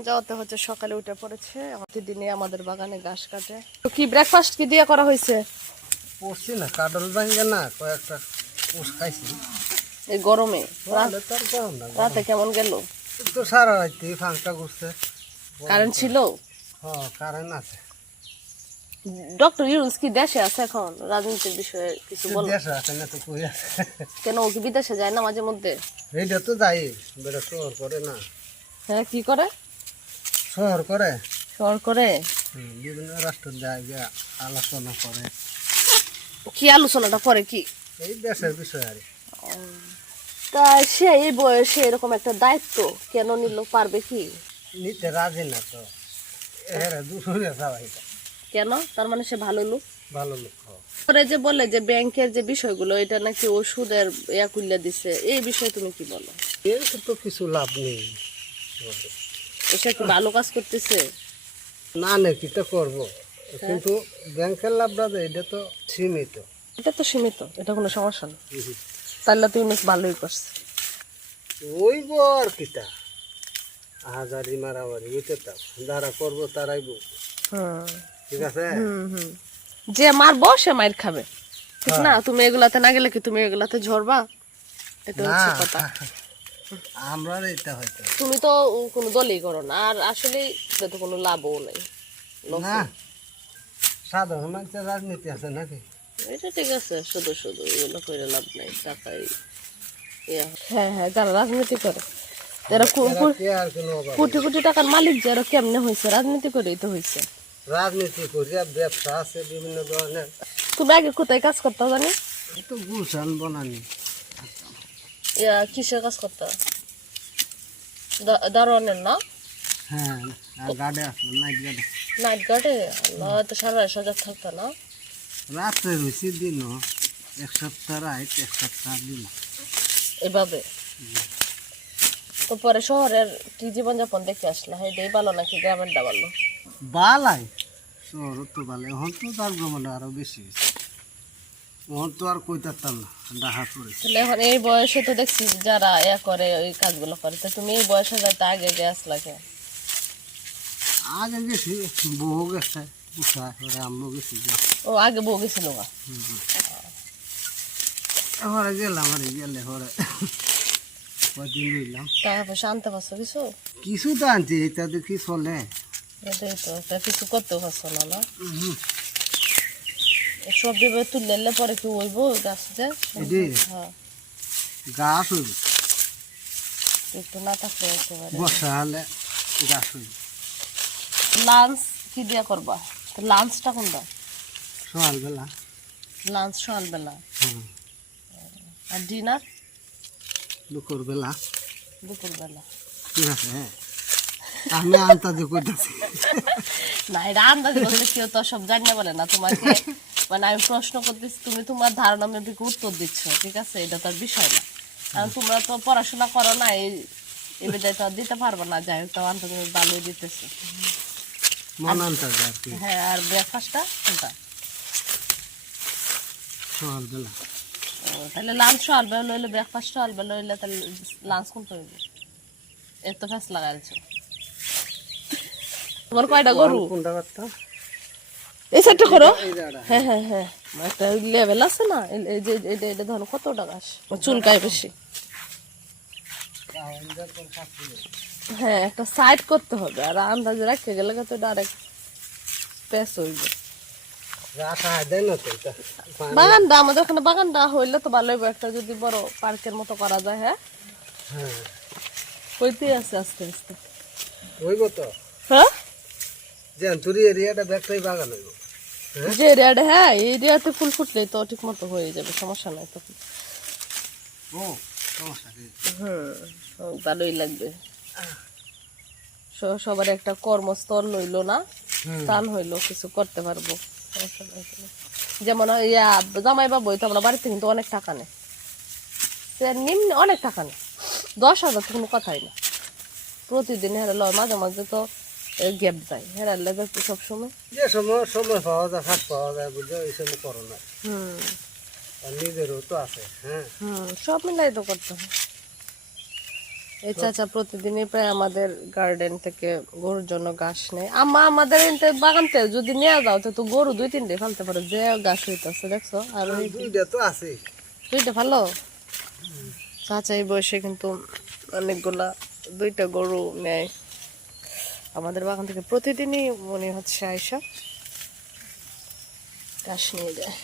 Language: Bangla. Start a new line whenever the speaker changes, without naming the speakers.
যাওয়াতে হচ্ছে সকালে উঠে পড়েছে। প্রতিদিনই আমাদের বাগানে ঘাস কাটে। তো কি ব্রেকফাস্ট কি দিয়ে করা হয়েছে?
পড়ছি না কাডল ভাঙ্গে না কয়েকটা পোষ খাইছি।
এই গরমে? রাতে কেমন গেল?
তো সারা রাত্রি ফাঁকটা করছে
কারেন্ট ছিল?
হ কারেন্ট আছে।
ডক্টর ইউনুস কি দেশে আছে এখন? রাজনীতির বিষয়ে কিছু বলো।
দেশ আছে না তো কই আছে?
কেন ও কি বিদেশে যায় না মাঝে মধ্যে?
এইটা তো যাই বেটা শহর করে না।
হ্যাঁ কি করে?
শহর করে?
শহর করে?
বিভিন্ন রাষ্ট্র যায় আলোচনা করে।
কি আলোচনাটা করে কি?
এই দেশের বিষয় আর
তা সে এই বয়সে এরকম একটা দায়িত্ব কেন নিল পারবে কি?
নিতে রাজি না তো। এরা দুপুরে সবাই।
কেন? তার মানে সে ভালো লোক?
ভালো লোক।
পরে যে বলে যে ব্যাংকের যে বিষয়গুলো এটা নাকি ওষুধের ইয়া কুল্লা দিছে এই বিষয়ে তুমি কি বলো?
এর তো কিছু লাভ নেই।
সে কি ভালো কাজ করতেছে?
না নে কি তো করব কিন্তু ব্যাংকের লাভটা যে এটা তো সীমিত।
এটা তো সীমিত এটা কোনো সমস্যা না। তাহলে তো ইউনুস ভালোই করছে।
ওই আর কিটা হাজারি মারামারি বুঝতে তো। যারা করব তারাই
হুম।
ঠিক আছে?
হুম হুম। যে মারবো সে মাইর খাবে। ঠিক না? তুমি এগুলাতে না গেলে কি তুমি এগুলাতে ঝরবা? এটা হচ্ছে কথা।
আমরা এটা হয়তো।
তুমি তো কোনো দলই করো না আর আসলে এটা তো কোনো লাভও নেই।
না। সাধারণ মানুষের রাজনীতি আছে নাকি?
এটা ঠিক আছে শুধু শুধু এগুলো করে লাভ নেই টাকাই হ্যাঁ হ্যাঁ যারা রাজনীতি করে এরা
আর
কোটি কোটি টাকার মালিক যারা কেমনে হয়েছে রাজনীতি করেই তো হয়েছে
রাজনীতি করিয়া ব্যবসা আছে বিভিন্ন ধরনের।
তুমি আগে কোথায় কাজ করতে জানি?
একটু গুছান বনানি।
কিসের কাজ করতে? দারোয়ানের না?
হ্যাঁ আর নাইট গাড়ি
নাইট গার্ডে আল্লাহ তো সারা রাত সজাগ থাকতো না?
রাত্রে রয়েছে দিন এক সপ্তাহ রাত এক সপ্তাহ দিন।
এভাবে? তো পরে শহরের কি জীবনযাপন দেখে আসলে? এটাই ভালো নাকি গ্রামের দা ভালো?
বালাই? শহর তো ভালো এখন তো তার ভ্রমণ আরও বেশি হয়েছে। এখন তো আর না ডাহা পড়েছে
তাহলে এখন এই বয়সে তো দেখছি যারা ইয়া করে ওই কাজগুলো করে তো তুমি এই বয়সে যাতে আগে
আগে গেছি বউ গেছে ওরা
ও আগে বউ গেছিল গা?
হরে গেলাম হরে গেলে হরে কদিন রইলাম।
টাকা পয়সা আনতে পারছ কিছু?
কিছু তো আনছি এটা দেখি চলে।
এটাই তো তা কিছু করতেও পারছ না না?
হুম।
সব দিবে তুললে পরে কি হইব গাছতে
এটি?
হ্যাঁ।
গাছ হইব?
একটু না থাকলে একেবারে।
বর্ষা হলে গাছ হইব।
লাঞ্চ কি দিয়া করবা? লাঞ্চটা কোনটা?
সকালবেলা।
লাঞ্চ সকালবেলা। আর ডিনার?
দুপুরবেলা।
দুপুরবেলা।
ঠিক আছে হ্যাঁ। আমি আন্তাজে করতেছি
না এটা আন্দাজ বলতে কেউ তো সব জানিয়ে বলে না তোমাকে। মানে আমি প্রশ্ন করতেছি তুমি তোমার ধারণা মেপে উত্তর দিচ্ছ? ঠিক আছে এটা তো বিষয় না। কারণ তোমরা তো পড়াশোনা করো না এই এই বিদায় তো দিতে পারব না। যাই হোক তো আন্তর্জাতিক ভালোই দিতেছো। হ্যাঁ আর ব্রেকফাস্টটা কোনটা?
সকালবেলা
তাহলে লাঞ্চ সকালবেলা লইলে ব্রেকফাস্ট সকালবেলা লইলে তাহলে লাঞ্চ কোনটা হইবে? এর তো ফেস লাগাইছো তোমার কয়টা গরু?
কোনটা
এই সাইডটা করো হ্যাঁ হ্যাঁ হ্যাঁ। একটা লেভেল আছে না? এই- যে এটা এটা ধরো কত টাকা চুলকায় বেশি। হ্যাঁ একটা সাইড করতে হবে আর আন্দাজে রাখতে গেলে তো ডাইরেক্ট পেস হইবে। বাগানটা আমাদের ওখানে বাগানটা হইলে তো ভালো হইবে একটা যদি বড় পার্কের মতো করা যায় হ্যাঁ?
হ্যাঁ।
হইতে আছে আস্তে আস্তে।
হইব তো?
হ্যাঁ?
যে এরিয়াটা ব্যাগটাই বাগান হইব।
যে এরিয়াটা হ্যাঁ এই এরিয়াতে ফুল ফুটলেই তো ঠিক মতো হয়ে যাবে সমস্যা নাই তখন হুম ভালোই লাগবে। সবার একটা কর্মস্থল লইলো না স্থান হইল কিছু করতে পারব সমস্যা নাই যেমন ইয়া জামাই বাবু তো আমরা বাড়িতে কিন্তু অনেক টাকা নেই নিম্ন অনেক টাকা নেই দশ হাজার তো কোনো কথাই না। প্রতিদিন হেরা লয় মাঝে মাঝে তো গ্যাপ যায় হেরার লেগে সবসময়?
যে সময় সময় পাওয়া যায় ফাঁক পাওয়া যায় বুঝছ এই সময় করো না।
হুম।
আর নিজেরও তো আছে হ্যাঁ।
হুম সব মিলাই তো করতে হবে এই চাচা প্রতিদিনই প্রায় আমাদের গার্ডেন থেকে গরুর জন্য ঘাস নেয়। আম্মা আমাদের এনতে বাগানতে যদি নিয়ে যাও তো তো গরু দুই তিনটে ফেলতে পারো যে ঘাস হইতেছে দেখছ? আর
দুইটা তো আছে।
দুইটা ভালো? চাচা এই বয়সে কিন্তু অনেকগুলা দুইটা গরু নেয়। আমাদের বাগান থেকে প্রতিদিনই মনে হচ্ছে আয়সা ঘাস নিয়ে যায়